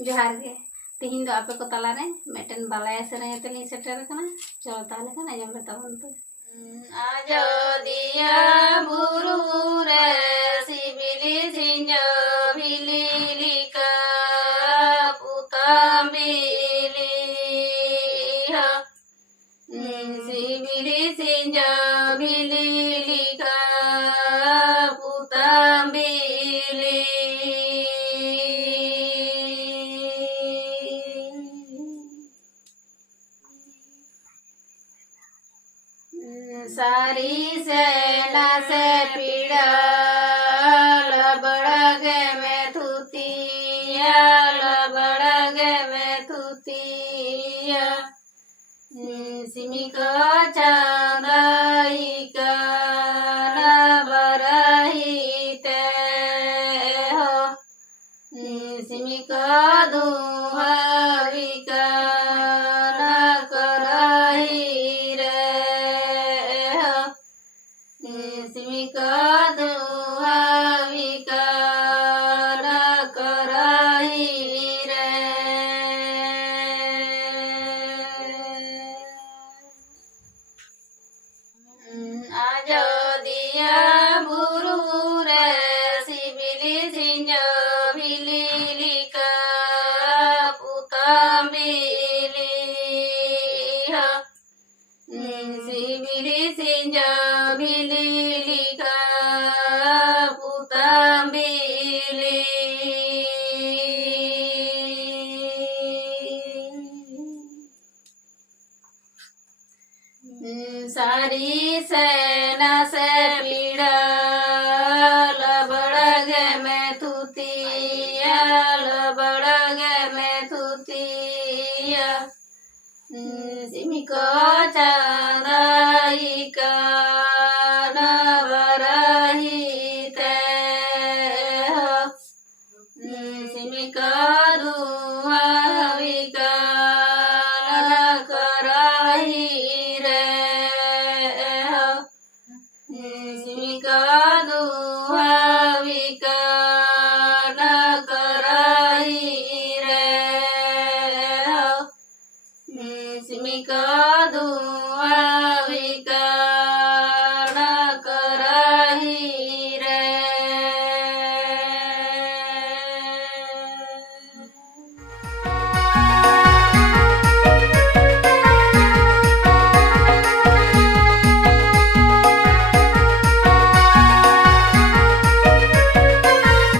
जोहार गे तिहिन दो आपे को तला रे मेटन बालाया से रहे तली सेटर कना चलो ताले कना जम ले तबन तो आजोदिया बुरु रे सिबिली सिंजो बिलिलिका पुतम्बिली हा सिबिली सिंजो बिलिलिका पुतम्बिली सारी से ना से पीड़ा लबड़गे में थुतिया लबड़गे में थुतिया सिमी को चांदाई का नबरहिते हो सिमी को दुहावी का न करही सिमिका दुहाविका न करही रे आजोदिया बुरु रे सिबिली सिंजो बिलिलिका पुतम्बिली हा सिबिली सिंजो बिलिलिका पुतम्बिली सारी से